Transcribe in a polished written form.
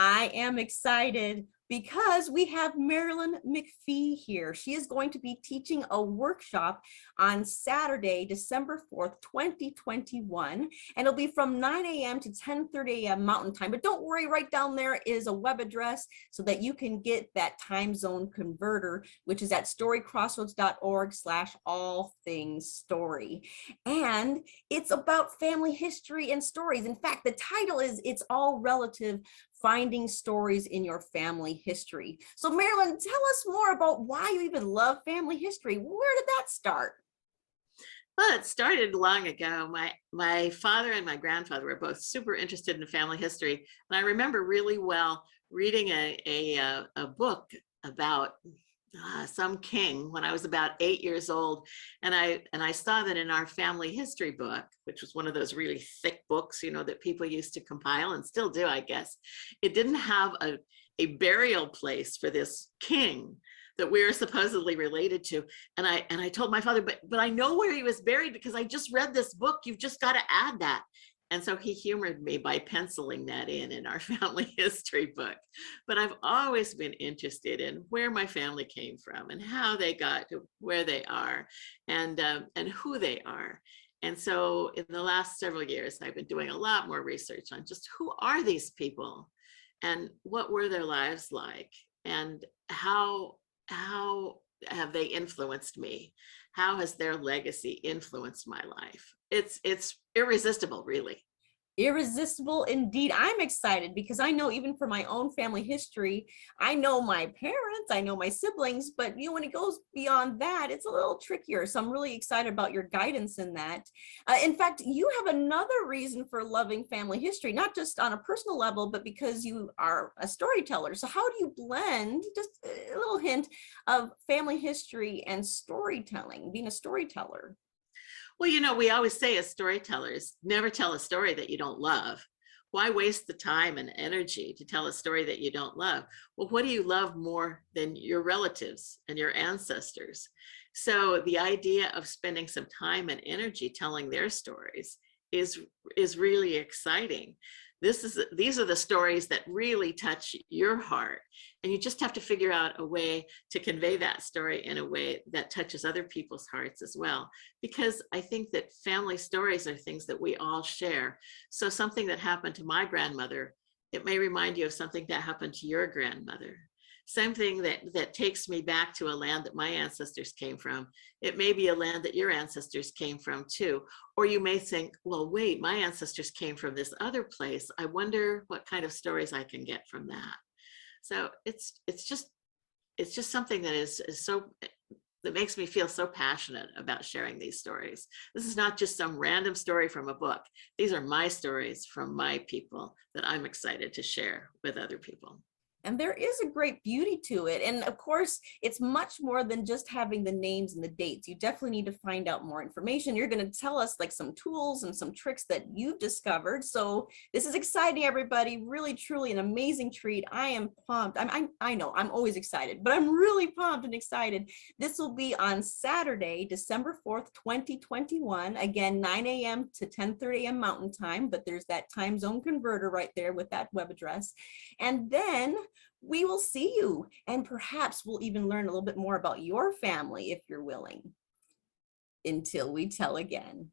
I am excited because we have Marilyn McPhie here. She is going to be teaching a workshop on Saturday, December 4th, 2021, and it'll be from 9 a.m. to 10:30 a.m. Mountain Time. But don't worry, right down there is a web address so that you can get that time zone converter, which is at storycrossroads.org/all-things-story. And it's about family history and stories. In fact, the title is It's All Relative, Finding Stories in Your Family History. So Marilyn, tell us more about why you even love family history. Where did that start? Well, it started long ago. My father and my grandfather were both super interested in family history. And I remember really well reading a book about some king when I was about 8 years old. And I saw that in our family history book, which was one of those really thick books, that people used to compile and still do, I guess, it didn't have a burial place for this king that we were supposedly related to. And I told my father, but I know where he was buried because I just read this book. You've just got to add that. And so he humored me by penciling that in our family history book. But I've always been interested in where my family came from and how they got to where they are and who they are. And so in the last several years, I've been doing a lot more research on just who are these people and what were their lives like and how have they influenced me? How has their legacy influenced my life? It's irresistible, really. Irresistible indeed. I'm excited because I know even for my own family history, I know my parents, I know my siblings, but when it goes beyond that, it's a little trickier. So I'm really excited about your guidance in that. In fact, you have another reason for loving family history, not just on a personal level, but because you are a storyteller. So how do you blend, just a little hint, of family history and storytelling, being a storyteller? Well, we always say as storytellers, never tell a story that you don't love. Why waste the time and energy to tell a story that you don't love? Well, what do you love more than your relatives and your ancestors? So the idea of spending some time and energy telling their stories is really exciting. These are the stories that really touch your heart. And you just have to figure out a way to convey that story in a way that touches other people's hearts as well. Because I think that family stories are things that we all share. So something that happened to my grandmother, it may remind you of something that happened to your grandmother. Something that takes me back to a land that my ancestors came from. It may be a land that your ancestors came from too. Or you may think, well, wait, my ancestors came from this other place. I wonder what kind of stories I can get from that. So it's just something that is so, that makes me feel so passionate about sharing these stories. This is not just some random story from a book. These are my stories from my people that I'm excited to share with other people. And there is a great beauty to it. And of course, it's much more than just having the names and the dates. You definitely need to find out more information. You're going to tell us like some tools and some tricks that you've discovered. So this is exciting, everybody. Really, truly an amazing treat. I am pumped. I know I'm always excited, but I'm really pumped and excited. This will be on Saturday, December 4th, 2021. Again, 9 a.m. to 10:30 a.m. Mountain Time, but there's that time zone converter right there with that web address. And then we will see you, and perhaps we'll even learn a little bit more about your family if you're willing. Until we tell again.